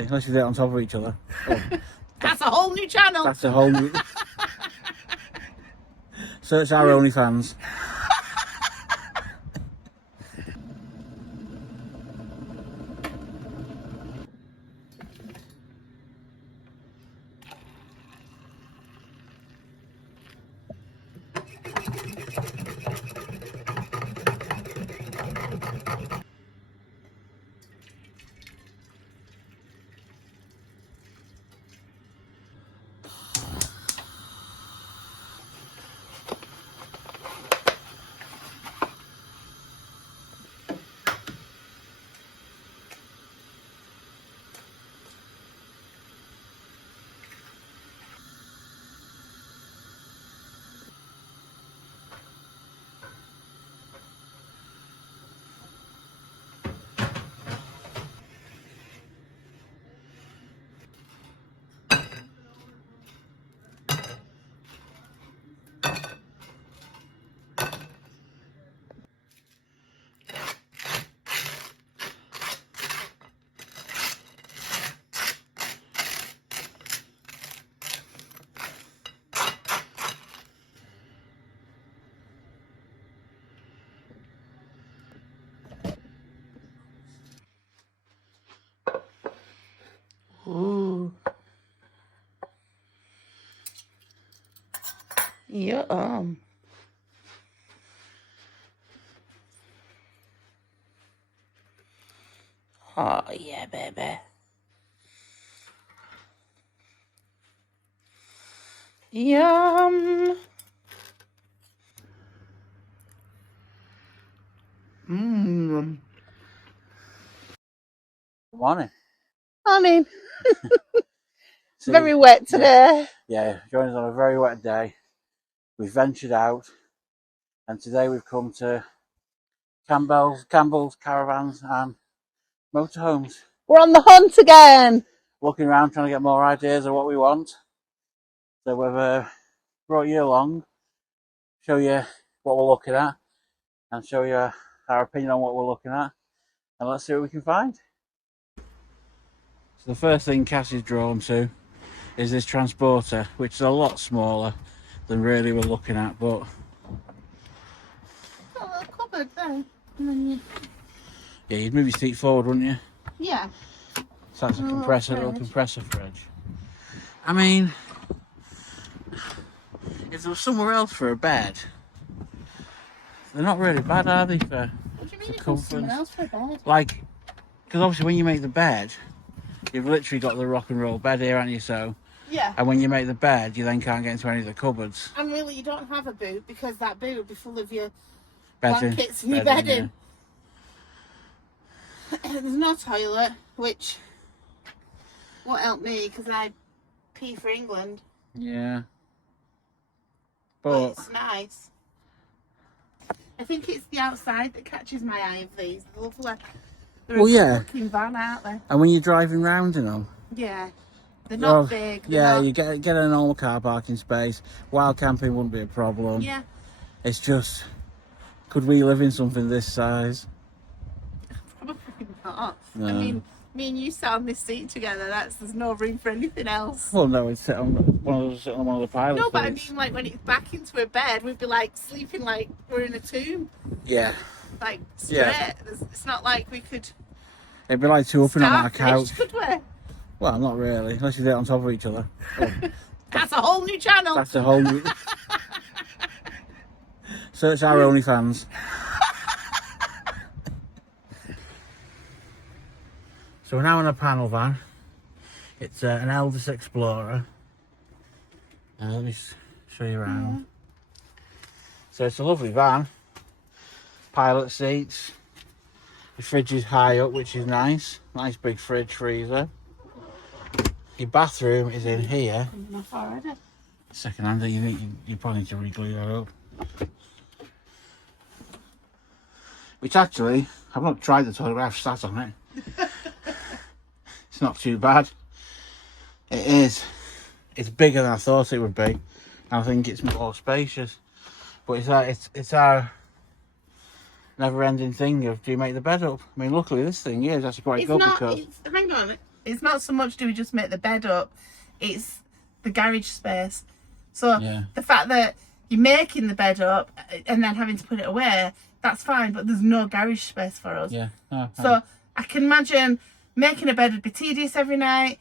really, unless you do it on top of each other. Oh, that's a whole new channel. That's a whole new... Search our OnlyFans. Ooh. Yum. Oh, yeah, baby. Yum. Mmm. Morning. Morning. Very wet today. Yeah, joining us on a very wet day. We've ventured out, and today we've come to Campbells, Caravans and Motorhomes. We're on the hunt again. Looking around trying to get more ideas of what we want. So we've brought you along, show you what we're looking at, and show you our opinion on what we're looking at, and let's see what we can find. So the first thing Cassie's drawn to is this transporter, which is a lot smaller than really we're looking at, but Got a little cupboard there. And then you... yeah, you'd move your seat forward, wouldn't you? Yeah. So that's a little compressor fridge. I mean, if there was somewhere else for a bed, they're not really bad, are they? For What do you mean if comfort? there's someone else for a bed? Like, because obviously when you make the bed, you've literally got the rock and roll bed here, haven't you? So, yeah. And when you make the bed, you then can't get into any of the cupboards. And really, you don't have a boot because that boot would be full of your Bedding, blankets and your bedding. There's no toilet, which won't help me because I pee for England. Yeah. But it's nice. I think it's the outside that catches my eye of these. They're lovely. They're a good-looking van, aren't they? And when you're driving round in them, yeah, they're not big. You get a normal car parking space. Wild camping wouldn't be a problem. Yeah. It's just, could we live in something this size? Probably not. No. I mean, me and you sat on this seat together. There's no room for anything else. Well, no, it's sit on one of the pilots. No, but I mean, like when it's back into a bed, we'd be like sleeping like we're in a tomb. Yeah. Like straight. Yeah. It's not like we could. It'd be like two up and on our couch. Could we? Well, not really, unless you do it on top of each other. Oh, that's a whole new channel. That's a whole new... Search our OnlyFans. So we're now in a panel van. It's an Eldis Explorer. Let me show you around. Yeah. So it's a lovely van. Pilot seats. The fridge is high up, which is nice. Nice big fridge freezer. Your bathroom is in here. Enough already. Second hand, you probably need to re-glue that up. Which actually, I've not tried the toilet, but I've sat on it. It's not too bad. It is. It's bigger than I thought it would be. I think it's more spacious. But it's our never-ending thing of, do you make the bed up? I mean, luckily this thing here is actually quite good because... Hang on. it's not so much do we just make the bed up, it's the garage space. So Yeah. the fact that you're making the bed up and then having to put it away, that's fine, but there's no garage space for us. Yeah. Oh, So I can imagine making a bed would be tedious every night,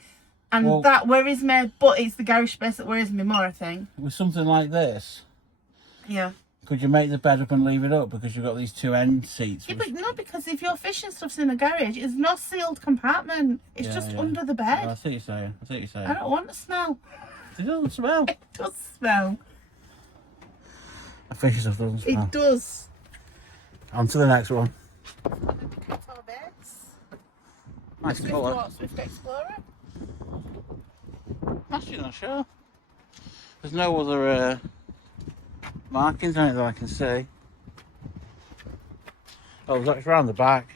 and Well, that worries me, but it's the garage space that worries me more, I think. with something like this, Yeah. could you make the bed up and leave it up because you've got these two end seats? Yeah, but no, because if your fishing stuff's in the garage, it's no sealed compartment. It's just under the bed. Oh, I see what you're saying. I see what you're saying. I don't want the smell. It doesn't smell. It does smell. A fishing stuff doesn't smell. It does. On to the next one. Car beds. Nice Swift colour. Walk, Swift Explorer. Actually, not sure. There's no other markings on it that I can see. Oh, it's round the back.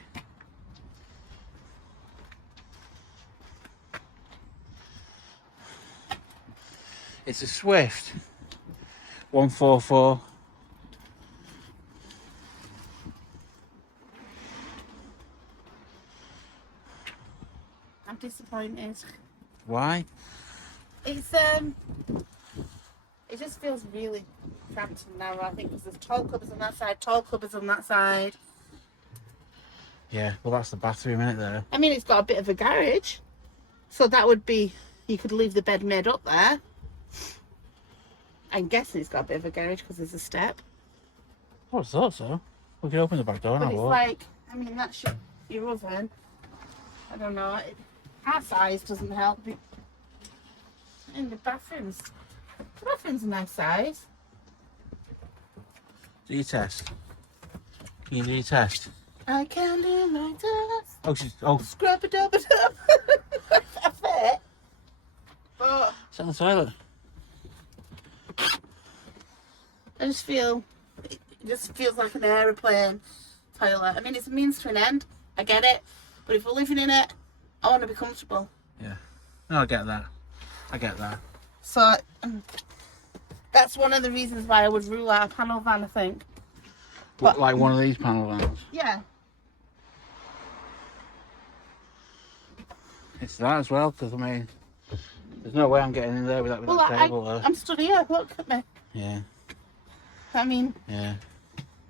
It's a Swift 144. I'm disappointed. Why? It's it just feels really cramped and narrow, I think, because there's tall cupboards on that side, tall cupboards on that side. Yeah, well that's the bathroom, isn't it, there? I mean, it's got a bit of a garage, so that would be, you could leave the bed made up there. I'm guessing it's got a bit of a garage because there's a step. Oh, I thought so. We could open the back door and But have it's a look. like, I mean, that's your oven. I don't know. Our size doesn't help. And the bathroom's a nice size. Do your test. Can you do your test? I can do my test. Oh, Scrub it up. That's it. But it's on the toilet. I just feel, it just feels like an aeroplane toilet. I mean, it's a means to an end. I get it. But if we're living in it, I want to be comfortable. Yeah. No, I get that. I get that. So that's one of the reasons why I would rule out a panel van, I think. But like one of these panel vans. Yeah. It's that as well, because I mean, there's no way I'm getting in there without Well, that table there. I'm stood here. Look at me. Yeah. I mean, Yeah.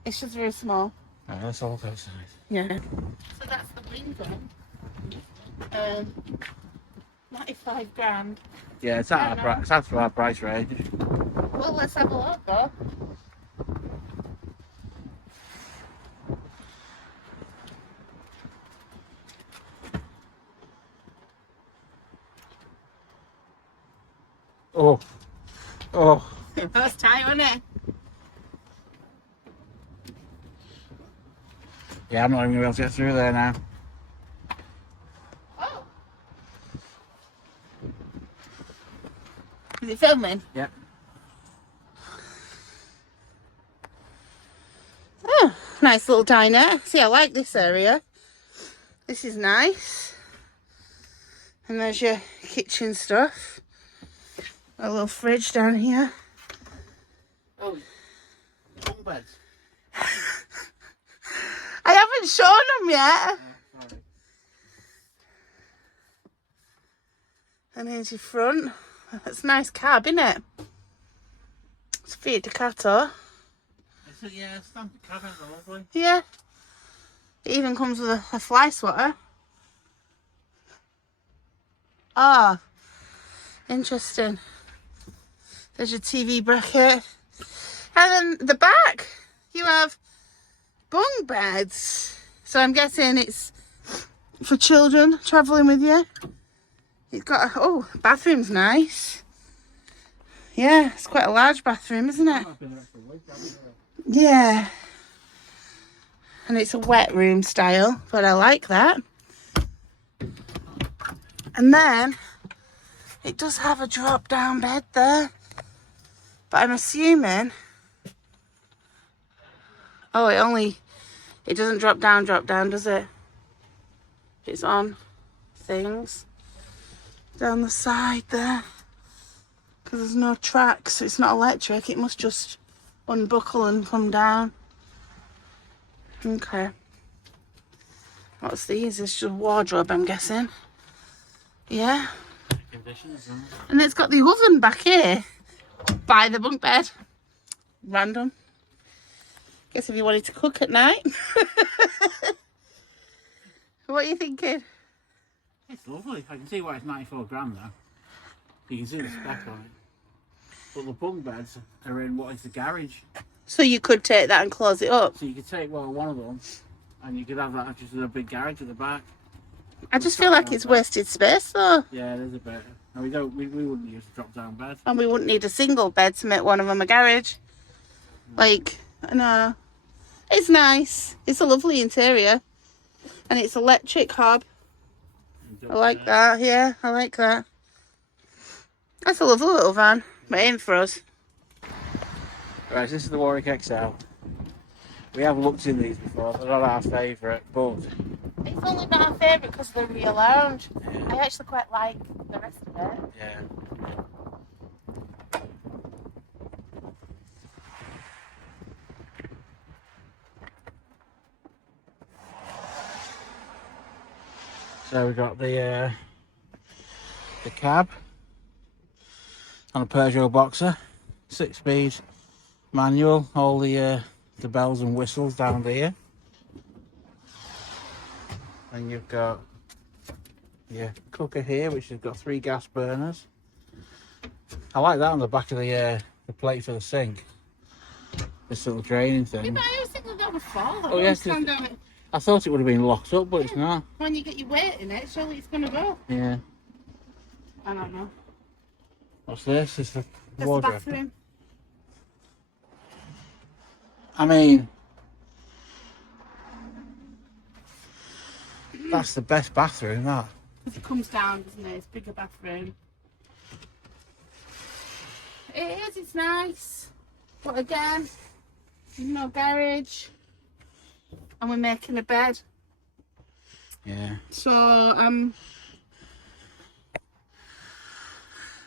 it's just very small. Alright, let's all look outside. Yeah. So that's the wing gun. 95 grand. Yeah, it's out of our price range. Well, let's have a look though. Oh. Oh. First time, wasn't it? Yeah, I'm not even going to be able to get through there now. Oh. Is it filming? Yeah. Oh, nice little diner. See, I like this area. This is nice. And there's your kitchen stuff. A little fridge down here. Oh. Bunk beds. I haven't shown them yet. Sorry. And here's your front. That's a nice cab, isn't it? It's Fiat Ducato. Yeah, stamped caravans are lovely. Yeah. It even comes with a fly swatter. Ah, interesting. There's your TV bracket. And then the back, you have bunk beds. So I'm guessing it's for children travelling with you. It's got bathroom's nice. Yeah, it's quite a large bathroom, isn't it? Yeah. And it's a wet room style, but I like that. And then it does have a drop down bed there. But I'm assuming, it doesn't drop down, does it? It's on things down the side there. Because there's no tracks, so it's not electric. It must just unbuckle and come down. Okay. What's these? It's just a wardrobe, I'm guessing. Yeah. Conditions, isn't it? And it's got the oven back here by the bunk bed. Random. Guess if you wanted to cook at night. What are you thinking? It's lovely. I can see why it's 94 grand though. You can see the spec on it. But the bunk beds are in what is the garage. So you could take that and close it up. So you could take one of them and you could have that just in a big garage at the back. I just feel like it's wasted space though. Yeah, it is a bit. And we wouldn't use a drop down bed. And we wouldn't need a single bed to make one of them a garage. Like, no. It's nice. It's a lovely interior. And it's electric hob. I like that, yeah, I like that. That's a lovely little van. But it ain't for us. Right, so this is the Warwick XL. We have looked in these before, they're not our favourite, but... It's only not our favourite because of the rear lounge. Yeah. I actually quite like the rest of it. Yeah. So we got the cab on a Peugeot Boxer, 6-speed manual, all the bells and whistles down here. And you've got your cooker here, which has got 3 gas burners. I like that on the back of the plate for the sink. This little draining thing. Yeah, but I always think that would fall. Oh yes, I thought it would have been locked up, but it's not. When you get your weight in it, surely it's going to go. Yeah. I don't know. What's this? It's the That's wardrobe. the bathroom. I mean, that's the best bathroom, that. Because it comes down, doesn't it? It's a bigger bathroom. It is, it's nice. But again, no garage. And we're making a bed. Yeah. So,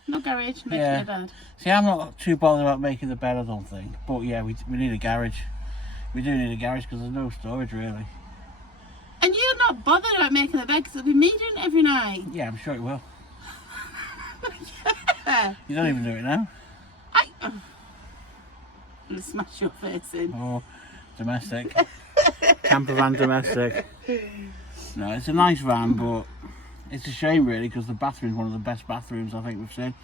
no garage, making a bed. See, I'm not too bothered about making the bed, I don't think. But yeah, we need a garage. We do need a garage because there's no storage, really. And you're not bothered about making the bed because it'll be me doing it every night. Yeah, I'm sure it will. Yeah. You don't even do it now. I'm going to smash your face in. Oh, domestic. Campervan domestic. No, it's a nice van, but it's a shame really because the bathroom's one of the best bathrooms I think we've seen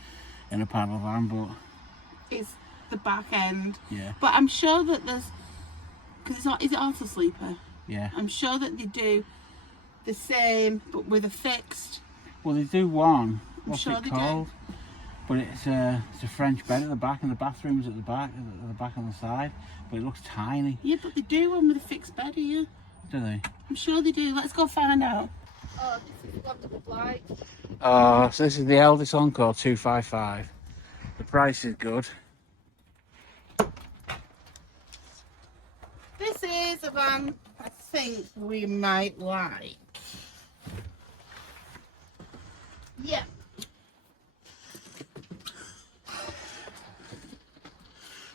in a panel van, but... It's the back end. Yeah. But I'm sure that there's... Because it's not... Is it auto sleeper? Yeah. I'm sure that they do the same, but with a fixed. Well, they do one. What's sure it they called? But it's a French bed at the back, and the bathroom's at the back on the side. But it looks tiny. Yeah, but they do one with a fixed bed here. Do they? I'm sure they do. Let's go find out. Oh, this is what it looks like. Oh, so this is the Eldis Encore 255. The price is good. This is a van I think we might like. Yeah.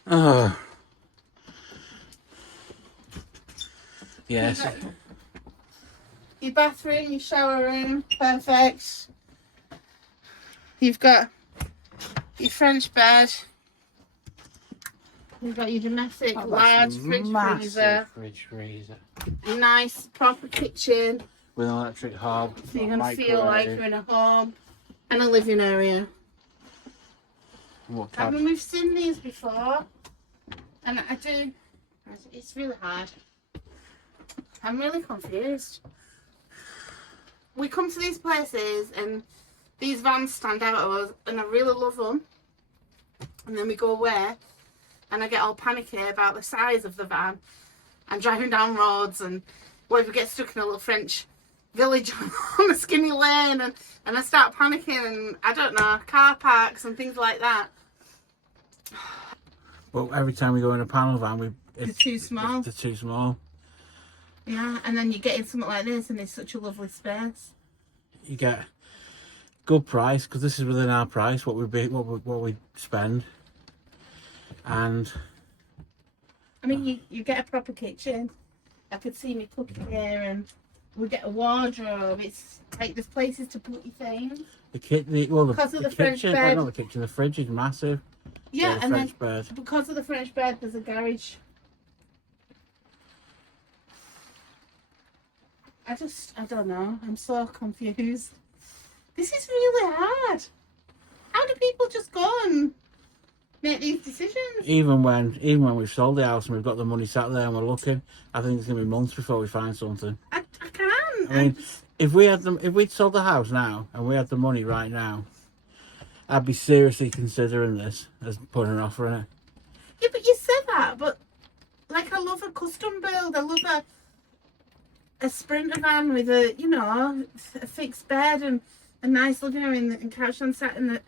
Oh. Yes. Your bathroom, your shower room, perfect. You've got your French bed. You've got your domestic large fridge freezer. A nice proper kitchen. With an electric hob. So you're going to feel like you're in a home. And a living area. What I mean, we've seen these before. And I do. It's really hard. I'm really confused. We come to these places and these vans stand out to us and I really love them. And then we go away and I get all panicky about the size of the van and driving down roads and what if we get stuck in a little French village on a skinny lane and I start panicking and I don't know, car parks and things like that. But every time we go in a panel van, They're too small. They're too small. Yeah, and then you get in something like this and it's such a lovely space. You get good price because this is within our price what we spend, and I mean you get a proper kitchen. I could see me cooking here and we get a wardrobe. It's like there's places to put your things. Because of the French kitchen, bed. not the kitchen, the fridge is massive. Yeah, the and French then bed. because of the French bed, there's a garage. I don't know. I'm so confused. This is really hard. How do people just go and make these decisions? Even when we've sold the house and we've got the money sat there and we're looking, I think it's gonna be months before we find something. I can't. I mean, if we'd sold the house now and we had the money right now, I'd be seriously considering this as putting an offer in it. Yeah, but you said that, but like I love a custom build. I love a Sprinter van with a a fixed bed and a nice living room and couch on set and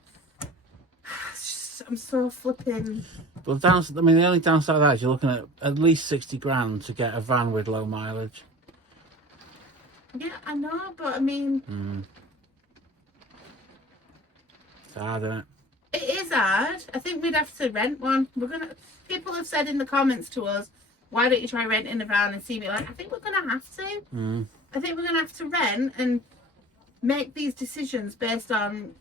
I'm so flipping. But the only downside of that is you're looking at least 60 grand to get a van with low mileage. Yeah, I know, but I mean, it's hard, isn't it? it is hard. I think we'd have to rent one. People have said in the comments to us, why don't you try renting a van and see me? Like, I think we're gonna have to. I think we're gonna have to rent and make these decisions based on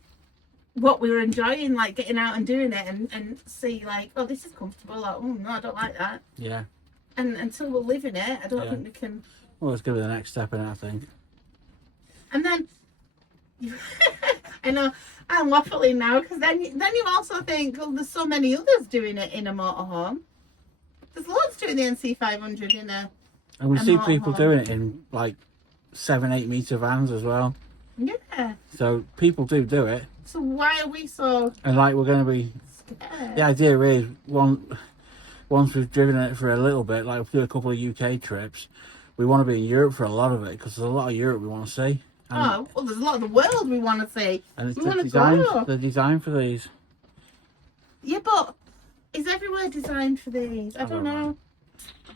what we were enjoying, like getting out and doing it, and see like, oh, this is comfortable. Like, oh no, I don't like that. Yeah. And until we live in it, I don't think we can. Well, it's gonna be the next step in it, I think. And then, I know I'm waffling now because then you also think, well, there's so many others doing it in a motorhome. There's loads doing the NC500 in a. And we see people motorhome. doing it in like 7-8 meter vans as well. Yeah. So people do it. So why are we so And like we're going to be. scared? The idea is once we've driven it for a little bit, like we'll do a couple of UK trips, we want to be in Europe for a lot of it because there's a lot of Europe we want to see. And, Well, there's a lot of the world we want to see. and it's We want to designed. go. They're designed for these. Yeah, but is everywhere designed for these? I don't know.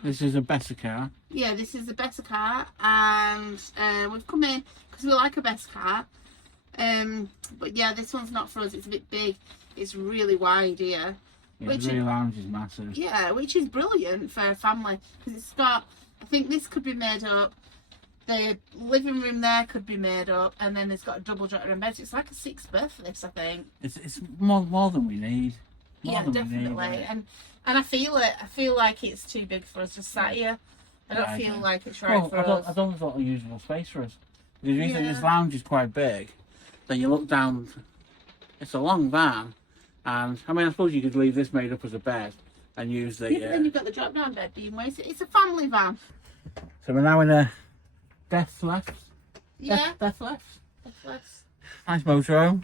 This is a better car. Yeah, this is the best car, and we've come in because we like a best car. But yeah, this one's not for us. It's a bit big. It's really wide here. Yeah, the rear lounge is massive. Yeah, which is brilliant for a family because it's got. I think this could be made up. The living room there could be made up, and then it's got a double dressing bed. It's like a 6 berth for this, I think. It's more than we need. Yeah, definitely. And I feel it. I feel like it's too big for us just sat here. I don't feel like it's right for us. I don't think it's a lot of usable space for us. Because if you think Yeah. this lounge is quite big, then you look down, it's a long van, and I mean, I suppose you could leave this made up as a bed and use the. Yeah, but then you've got the drop down bed being wasted. It's a family van. So we're now in a Death Left. Yeah. Death Left. That's less. Nice motorhome.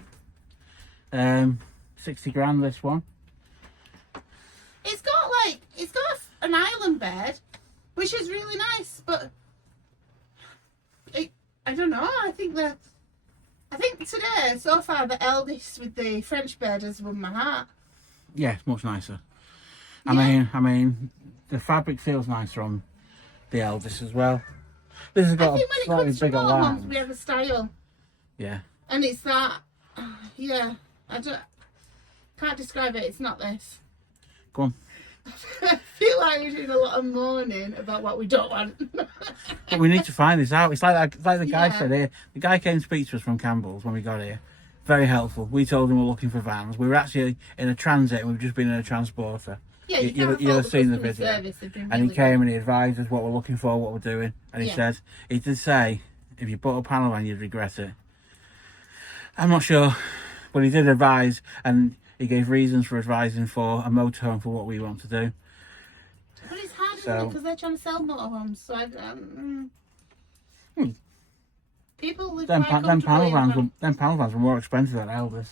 60 grand this one. It's got an island bed, which is really nice, but I don't know. I think today so far the Eldis with the French bed has won my heart. Yeah, it's much nicer. Yeah. I mean, the fabric feels nicer on the Eldis as well. This has I got a think when it slightly comes to bigger motorhomes, lounge. we have a style, Yeah. and it's that. Yeah, can't describe it. It's not this. Go on. I feel like we're doing a lot of moaning about what we don't want. But we need to find this out. It's like the guy Yeah. said here. The guy came to speak to us from Campbells when we got here. Very helpful. We told him we're looking for vans. We were actually in a transit and we've just been in a transporter. Yeah, you You'll can't have fault the seen the customer video. service. They've been And he really came and he advised us what we're looking for, what we're doing. And he Yeah. said, he did say, if you bought a panel van, you'd regret it. I'm not sure, but he did advise, and he gave reasons for advising for a motorhome for what we want to do. But it's hard, isn't So- it? Because they're trying to sell motorhomes. So people live Them quite panel comfortably. vans were more expensive than Eldis.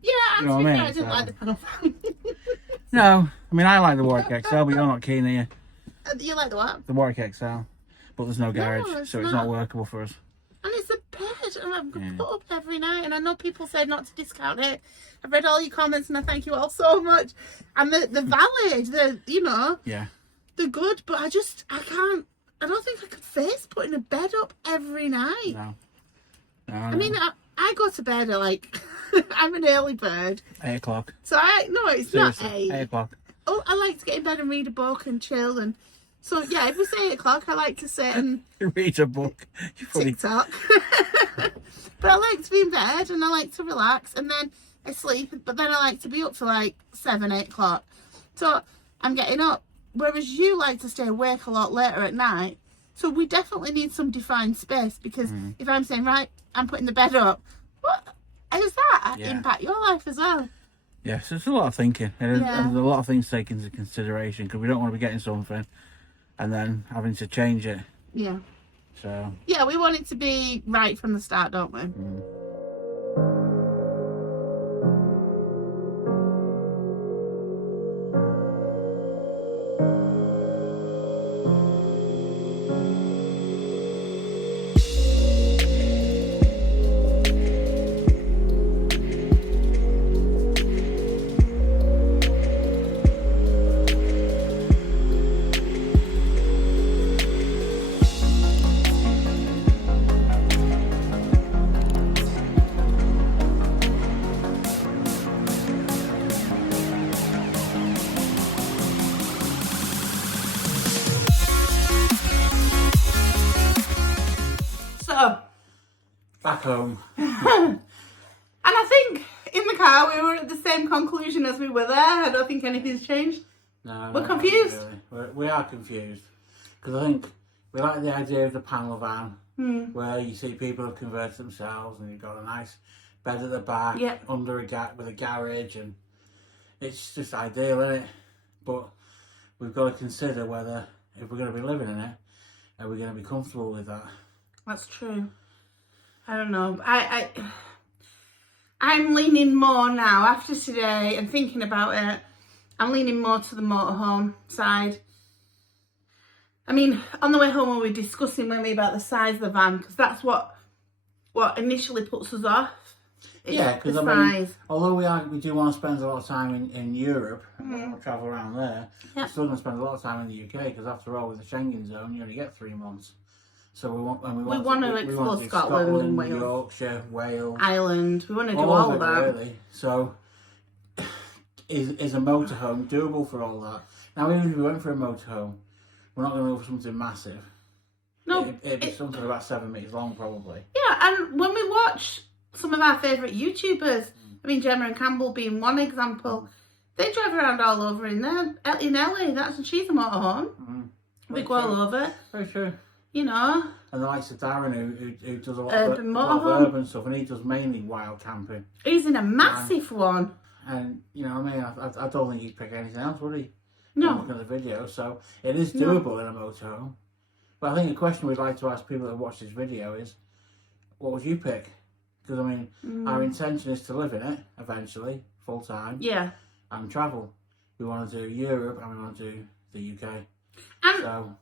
Yeah, and You know to be what I fair, mean? I didn't So- like the panel van. No, I mean I like the Warwick XL, but you're not keen here. You like the what? The Warwick XL, but there's no garage, it's so it's not. not workable for us. And it's a bed, and I've Yeah. put up every night. And I know people said not to discount it. I've read all your comments, and I thank you all so much. And the valid, Yeah. they're good. But I can't. I don't think I could face putting a bed up every night. No. I mean, I go to bed at like I'm an early bird, 8 o'clock. so it's Seriously, not 8. 8 o'clock. Oh, I like to get in bed and read a book and chill and So yeah, if we say 8 o'clock, I like to sit and Read a book. You're funny. TikTok. But I like to be in bed and I like to relax and then I sleep. But then I like to be up for like 7, 8 o'clock. So I'm getting up. Whereas you like to stay awake a lot later at night. So we definitely need some defined space because if I'm saying, right, I'm putting the bed up, what does that impact your life as well? Yes, it's a lot of thinking. And there's a lot of things taken into consideration because we don't want to be getting something and then having to change it. Yeah. So. Yeah, we want it to be right from the start, don't we? So, Back home. and I think in the car we were at the same conclusion as we were there. I don't think anything's changed. No, We're confused. Really. We are confused because I think we like the idea of the panel van where you see people have converted themselves and you've got a nice bed at the back under with a garage, and it's just ideal, isn't it? But we've got to consider whether if we're going to be living in it, are we going to be comfortable with that? That's true. I don't know. I'm leaning more now after today and thinking about it. I'm leaning more to the motorhome side. I mean, on the way home we were discussing maybe about the size of the van because that's what initially puts us off. Yeah, because I mean, although we do want to spend a lot of time in Europe and we want to travel around there, we're still going to spend a lot of time in the UK because after all, with the Schengen zone, you only get 3 months. So we want to explore Scotland and Wales, Yorkshire, Wales, Ireland. We want to do all of that. Really. So is a motorhome doable for all that? Now, even if we went for a motorhome, we're not going to go for something massive. No, it'd be something about 7 meters long, probably. Yeah, and when we watch some of our favourite YouTubers, I mean Gemma and Campbell being one example, they drive around all over in there. In LA, she's a motorhome. We go all over. Very true. You know. And the likes of Darren, who does a lot urban of urban stuff, and he does mainly wild camping. He's in a massive one. And, you know what I mean, I don't think he'd pick anything else, would he? No. Looking at the video, so it is doable in a motorhome. But I think the question we'd like to ask people that watch this video is, what would you pick? Because, I mean, our intention is to live in it, eventually, full time. Yeah. And travel. We want to do Europe and we want to do the UK. And so,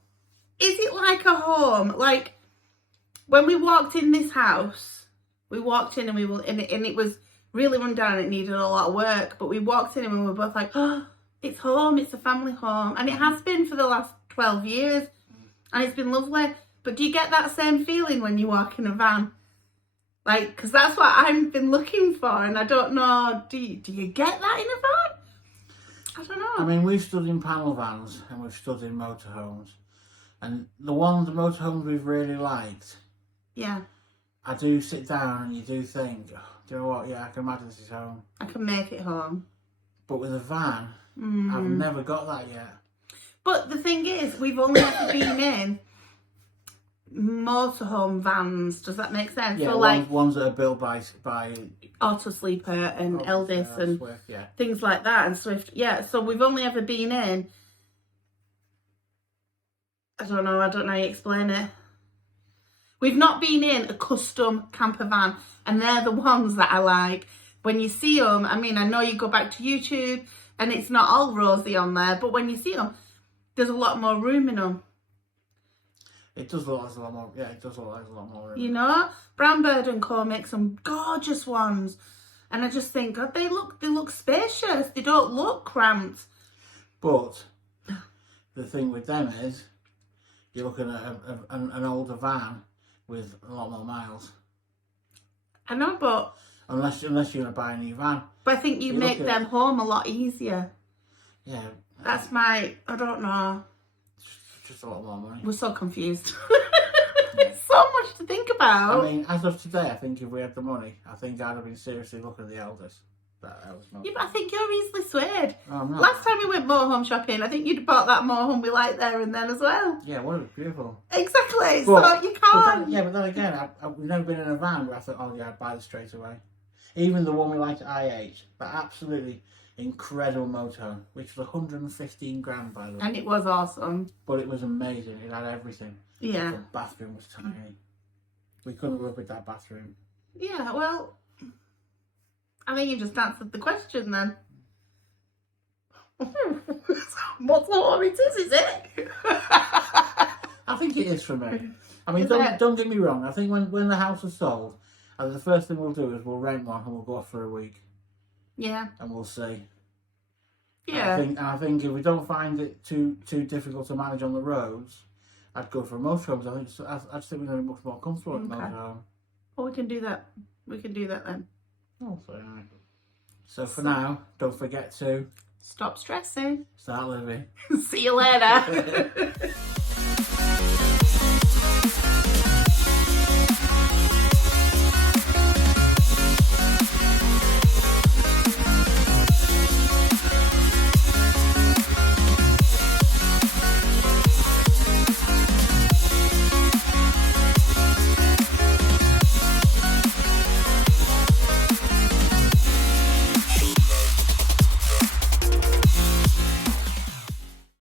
is it like a home? Like, when we walked in this house, we walked in and it was really run down. It needed a lot of work. But we walked in and we were both like, oh, it's home. It's a family home. And it has been for the last 12 years. And it's been lovely. But do you get that same feeling when you walk in a van? Like, because that's what I've been looking for. And I don't know, do you get that in a van? I don't know. I mean, we've stood in panel vans and we've stood in motorhomes. And the motorhomes we've really liked. Yeah. I do sit down and you do think, oh, do you know what? Yeah, I can imagine this is home. I can make it home. But with a van, I've never got that yet. But the thing is, we've only ever been in motorhome vans. Does that make sense? Yeah, so like ones that are built by Auto Sleeper and Eldis and Swift, things like that, and Swift. Yeah, so we've only ever been in. I don't know how you explain it. We've not been in a custom camper van, and they're the ones that I like. When you see them, I mean, I know you go back to YouTube and it's not all rosy on there, but when you see them, there's a lot more room in them. It does look like there's a lot more. Yeah, it does look like there's a lot more room. You know, Brown Bird and Co make some gorgeous ones, and I just think, God, they look spacious. They don't look cramped. But the thing with them is, you're looking at an older van with a lot more miles. I know, but unless you're going to buy a new van. But I think you make them home a lot easier. Yeah. That's I don't know. just a lot more money. We're so confused. There's so much to think about. I mean, as of today, I think if we had the money, I think I'd have been seriously looking at the Eldis. Yeah, but I think you're easily swayed. Oh, no. Last time we went motorhome shopping, I think you'd bought that motorhome we liked there and then as well. Yeah, well, it was beautiful. Exactly, But, so you can't. but then again, we've never been in a van where I thought, oh yeah, I'd buy this straight away. Even the one we liked at IH, but absolutely incredible motorhome, which was 115 grand by the way. And it was awesome. But it was amazing. It had everything. Yeah. The bathroom was tiny. We couldn't live with that bathroom. Yeah, well, I think you just answered the question then. What sort it is it? I think it is for me. I mean, don't get me wrong. I think when the house is sold, the first thing we'll do is we'll rent one and we'll go off for a week. Yeah. And we'll see. Yeah. I think if we don't find it too difficult to manage on the roads, I'd go for a motorhome. I think we're going to be much more comfortable at motorhome. Well, we can do that. We can do that then. Oh, so for now, don't forget to stop stressing. Start living. See you later.